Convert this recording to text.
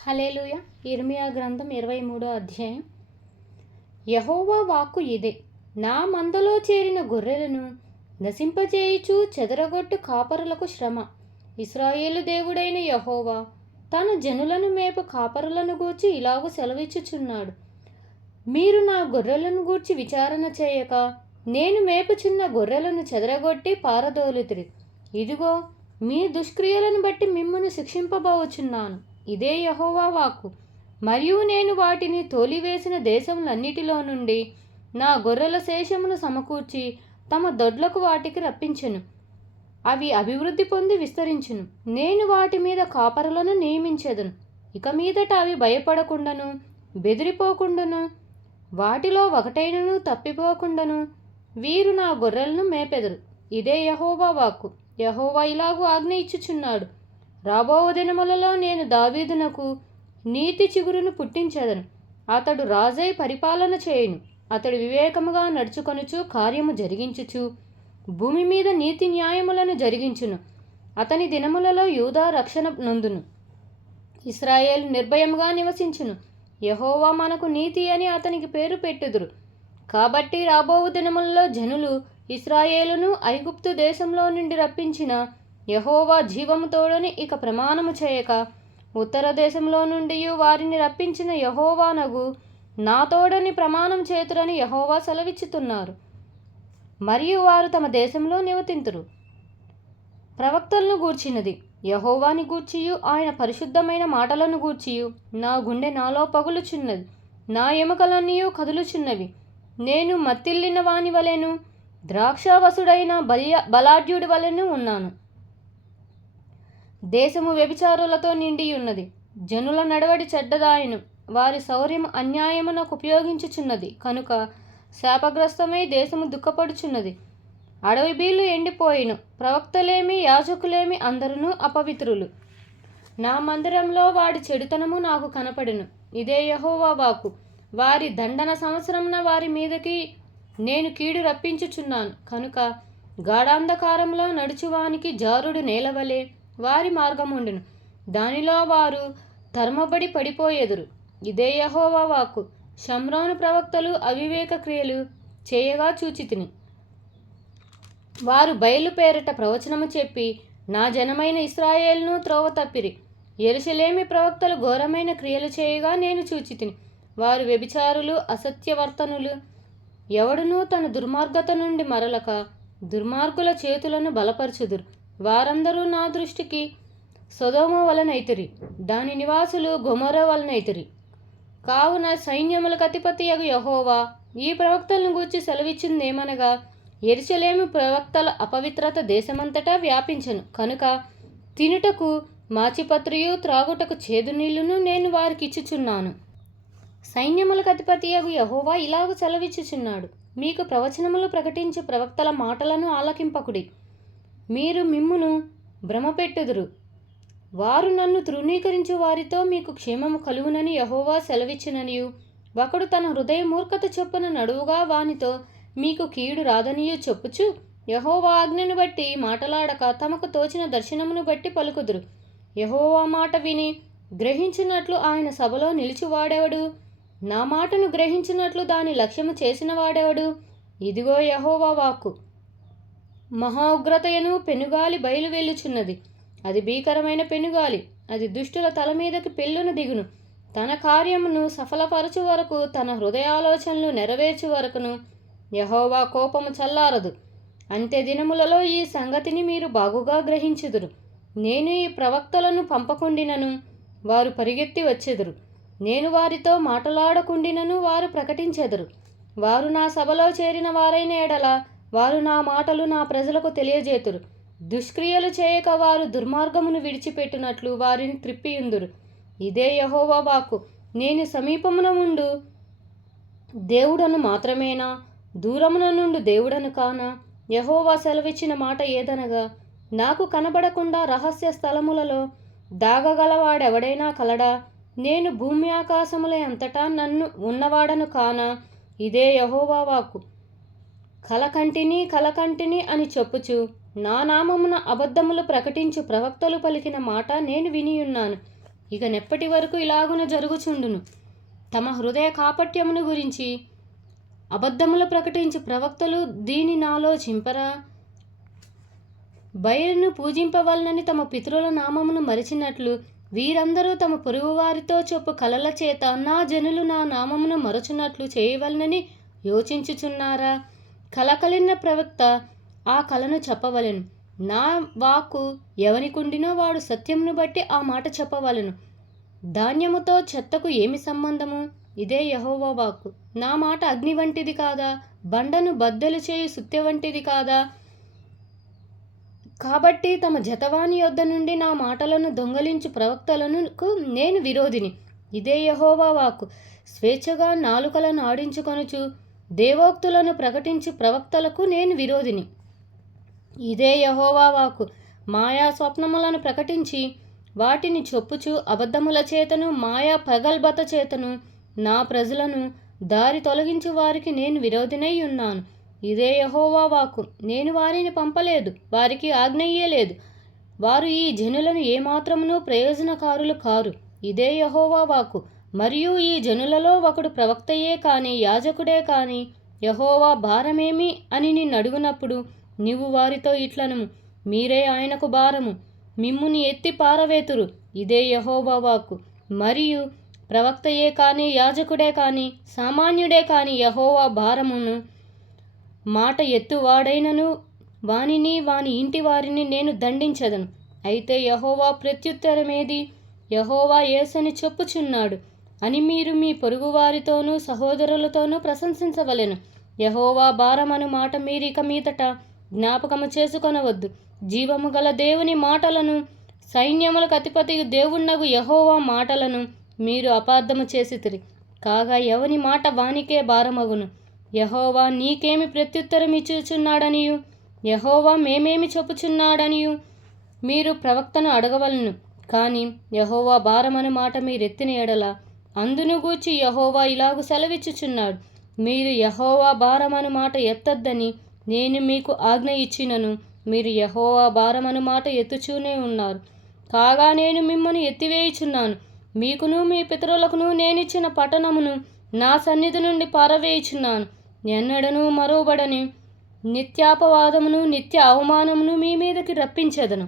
హల్లెలూయా. ఇర్మియా గ్రంథం 23వ అధ్యాయం. యెహోవా వాక్కు ఇదే, నా మందలో చేరిన గొర్రెలను నశింపచేయుచు చెదరగొట్టు కాపరులకు శ్రమ. ఇశ్రాయేలు దేవుడైన యెహోవా తన జనులను మేపు కాపరులను గూర్చి ఇలాగు సెలవిచ్చుచున్నాడు. మీరు నా గొర్రెలను గూర్చి విచారణ చేయక నేను మేపుచున్న గొర్రెలను చెదరగొట్టి పారదోలుతిరి. ఇదిగో, మీ దుష్క్రియలను బట్టి మిమ్మును శిక్షింపబోచున్నాను. ఇదే యెహోవా వాక్కు. మరియు నేను వాటిని తోలివేసిన దేశములన్నిటిలో నుండి నా గొర్రెల శేషమును సమకూర్చి తమ దొడ్లకు వాటికి రప్పించెను. అవి అభివృద్ధి పొంది విస్తరించును. నేను వాటి మీద కాపరులను నియమించెదను. ఇక మీదట అవి భయపడకుండాను బెదిరిపోకుండాను వాటిలో ఒకటైనను తప్పిపోకుండాను వీరు నా గొర్రెలను మేపెదరు. ఇదే యెహోవా వాక్కు. యెహోవా ఇలాగు ఆజ్ఞ ఇచ్చుచున్నాడు. రాబో దినములలో నేను దావీదునకు నీతి చిగురును పుట్టించెదను. అతడు రాజై పరిపాలన చేయును. అతడు వివేకముగా నడుచుకొనుచు కార్యము జరిగించుచు భూమి మీద నీతి న్యాయములను జరిగించును. అతని దినములలో యూదా రక్షణ నొందును. ఇశ్రాయేలు నిర్భయముగా నివసించును. యెహోవా మనకు నీతి అని అతనికి పేరు పెట్టుదురు. కాబట్టి రాబో దినములలో జనులు ఇశ్రాయేలును ఐగుప్తు దేశంలో నుండి రప్పించిన యెహోవా జీవము తోడని ఇక ప్రమాణము చేయక, ఉత్తర దేశంలో నుండి వారిని రప్పించిన యెహోవానగు నా తోడని ప్రమాణం చేతురని యెహోవా సెలవిచ్చుతున్నారు. మరియు వారు తమ దేశంలో నివసింతురు. ప్రవక్తలను గూర్చినది. యెహోవాని గూర్చియు ఆయన పరిశుద్ధమైన మాటలను గూర్చియు నా గుండె నాలో పగులుచున్నది. నా ఎముకలన్నీ కదులుచున్నవి. నేను మత్తిల్లిన వాని వలెను ద్రాక్షావసుడైన బలాఢ్యుడి వలెను ఉన్నాను. దేశము వ్యభిచారులతో నిండి ఉన్నది. జనుల నడవడి చెడ్డదాయను. వారి శౌర్యము అన్యాయమునకు ఉపయోగించుచున్నది కనుక శాపగ్రస్తమై దేశము దుఃఖపడుచున్నది. అడవి బీళ్లు ఎండిపోయిను. ప్రవక్తలేమి యాజకులేమి అందరూ అపవిత్రులు. నా మందిరంలో వాడి చెడుతనము నాకు కనపడెను. ఇదే యెహోవా వాక్కు. వారి దండన సంవత్సరమున వారి మీదకి నేను కీడు రప్పించుచున్నాను కనుక గాఢాంధకారంలో నడుచువానికి జారుడు నేలవలే వారి మార్గముండును. దానిలో వారు తరమబడి పడిపోయెదురు. ఇదే యెహోవా వాక్కు. షమ్రోను ప్రవక్తలు అవివేక క్రియలు చేయగా చూచితిని. వారు బయలు పేరట ప్రవచనము చెప్పి నా జనమైన ఇశ్రాయేలును త్రోవ తప్పిరి. యెరూషలేము ప్రవక్తలు ఘోరమైన క్రియలు చేయగా నేను చూచితిని. వారు వ్యభిచారులు, అసత్యవర్తనులు. ఎవడునూ తన దుర్మార్గత నుండి మరలక దుర్మార్గుల చేతులను బలపరచుదురు. వారందరూ నా దృష్టికి సొదొమ వలనైతిరి, దాని నివాసులు గొమొర వలనైతిరి. కావున సైన్యములకు అధిపతియగు యెహోవా ఈ ప్రవక్తలను గూర్చి సెలవిచ్చిందేమనగా, యెరూషలేము ప్రవక్తల అపవిత్రత దేశమంతటా వ్యాపించెను కనుక తినుటకు మాచిపత్రియు త్రాగుటకు చేదు నీళ్లును నేను వారికి ఇచ్చుచున్నాను. సైన్యములకు అధిపతియగు యెహోవా ఇలాగు సెలవిచ్చుచున్నాడు. మీకు ప్రవచనములు ప్రకటించు ప్రవక్తల మాటలను ఆలకింపకుడి. మీరు మిమ్మును భ్రమపెట్టుదురు. వారు నన్ను తృణీకరించు వారితో మీకు క్షేమము కలుగునని యెహోవా సెలవిచ్చిననియు, ఒకడు తన హృదయ మూర్ఖత చొప్పున నడువుగా వానితో మీకు కీడు రాదనియు చెప్పుచు యెహోవా ఆజ్ఞను బట్టి మాటలాడక తమకు తోచిన దర్శనమును బట్టి పలుకుదురు. యెహోవా మాట విని గ్రహించినట్లు ఆయన సభలో నిలిచివాడెవడు? నా మాటను గ్రహించినట్లు దాని లక్ష్యము చేసిన వాడెవడు? ఇదిగో యెహోవా వాక్కు. మహా ఉగ్రతయను పెనుగాలి బయలు వెళ్ళుచున్నది. అది భీకరమైన పెనుగాలి. అది దుష్టుల తల మీదకి పెళ్ళును దిగును. తన కార్యమును సఫలపరచు వరకు, తన హృదయాలోచనలు నెరవేర్చు వరకును యెహోవా కోపము చల్లారదు. అంత్య దినములలో ఈ సంగతిని మీరు బాగుగా గ్రహించుదురు. నేను ఈ ప్రవక్తలను పంపకుండినను వారు పరిగెత్తి వచ్చెదరు. నేను వారితో మాటలాడకుండినను వారు ప్రకటించెదరు. వారు నా సభలో చేరిన వారైన ఎడల వారు నా మాటలు నా ప్రజలకు తెలియజేతురు. దుష్క్రియలు చేయక వారు దుర్మార్గమును విడిచిపెట్టినట్లు వారిని త్రిప్పియుందురు. ఇదే యెహోవా వాక్కు. నేను సమీపమున ఉండు దేవుడను మాత్రమేనా? దూరమున నుండు దేవుడను కానా? యెహోవా సెలవిచ్చిన మాట ఏదనగా, నాకు కనబడకుండా రహస్య స్థలములలో దాగగలవాడెవడైనా కలడా? నేను భూమి ఆకాశముల అంతటా నన్ను ఉన్నవాడను కానా? ఇదే యెహోవా వాక్కు. కలకంటిని అని చెప్పుచు నా నామమున అబద్ధములు ప్రకటించు ప్రవక్తలు పలికిన మాట నేను వినియున్నాను. ఇక నెప్పటి వరకు ఇలాగున జరుగుచుండును. తమ హృదయ కాపట్యమును గురించి అబద్ధములు ప్రకటించి ప్రవక్తలు దీని నాలోచింపరా? బయలును పూజింపవలనని తమ పితరుల నామమును మరిచినట్లు వీరందరూ తమ పొరుగువారితో చెప్పు కలల చేత నా జనులు నా నామమును మరచునట్లు చేయవలనని యోచించుచున్నారా? కలకలిన్న ప్రవక్త ఆ కలను చెప్పవలెను. నా వాక్కు ఎవనికుండినో వాడు సత్యమును బట్టి ఆ మాట చెప్పవలెను. ధాన్యముతో చెత్తకు ఏమి సంబంధము? ఇదే యెహోవా వాక్కు. నా మాట అగ్ని వంటిది కాదా? బండను బద్దలు చేయు సుత్తె వంటిది కాదా? కాబట్టి తమ జతవాని యొద్ద నుండి నా మాటలను దొంగలించు ప్రవక్తలకు నేను విరోధిని. ఇదే యెహోవా వాక్కు. స్వేచ్ఛగా నాలుకలను ఆడించుకొనుచు దేవోక్తులను ప్రకటించు ప్రవక్తలకు నేను విరోధిని. ఇదే యెహోవా వాక్కు. మాయా స్వప్నములను ప్రకటించి వాటిని చొప్పుచు అబద్ధముల చేతను మాయా ప్రగల్భత చేతను నా ప్రజలను దారి తొలగించు వారికి నేను విరోధినై ఉన్నాను. ఇదే యెహోవా వాక్కు. నేను వారిని పంపలేదు, వారికి ఆజ్ఞయ్యలేదు. వారు ఈ జనులను ఏమాత్రమునూ ప్రయోజనకారులు కారు. ఇదే యెహోవా వాక్కు. మరియు ఈ జనులలో ఒకడు ప్రవక్తయే కాని యాజకుడే కాని యెహోవా భారమేమి అని నిన్ను అడుగునప్పుడు నీవు వారితో ఇట్లనము, మీరే ఆయనకు భారము, మిమ్ముని ఎత్తి పారవేతురు. ఇదే యెహోవా వాక్కు. మరియు ప్రవక్తయే కాని యాజకుడే కాని సామాన్యుడే కాని యెహోవా భారమును మాట ఎత్తువాడైనను వానిని వాని ఇంటి వారిని నేను దండించదను. అయితే యెహోవా ప్రత్యుత్తరమేది? యెహోవా యేసని చెప్పుచున్నాడు అని మీరు మీ పొరుగువారితోనూ సహోదరులతోనూ ప్రశంసించవలెను. యెహోవా భారమను మాట మీరిక మీదట జ్ఞాపకము చేసుకొనవద్దు. జీవము గల దేవుని మాటలను, సైన్యములకు అధిపతి దేవుణ్ణగు యెహోవా మాటలను మీరు అపార్థము చేసితిరి. కాగా ఎవని మాట వానికే భారమగును. యెహోవా నీకేమి ప్రత్యుత్తరం ఇచ్చుచున్నాడనియు యెహోవా మేమేమి చెప్పుచున్నాడనియు మీరు ప్రవక్తను అడగవలను. కానీ యెహోవా భారమను మాట మీరెత్తిన ఎడల అందును గూర్చి యెహోవా ఇలాగు సెలవిచ్చుచున్నాడు, మీరు యెహోవా భారమను మాట ఎత్తద్దని నేను మీకు ఆజ్ఞ ఇచ్చినను మీరు యెహోవా భారమను మాట ఎత్తుచూనే ఉన్నారు. కాగా నేను మిమ్మల్ని ఎత్తివేయుచున్నాను. మీకును మీ పితరులకును నేనిచ్చిన పట్టణమును నా సన్నిధి నుండి పారవేయుచున్నాను. ఎన్నడనూ మరువబడని నిత్యాపవాదమును నిత్య అవమానమును మీ మీదకి రప్పించెదను.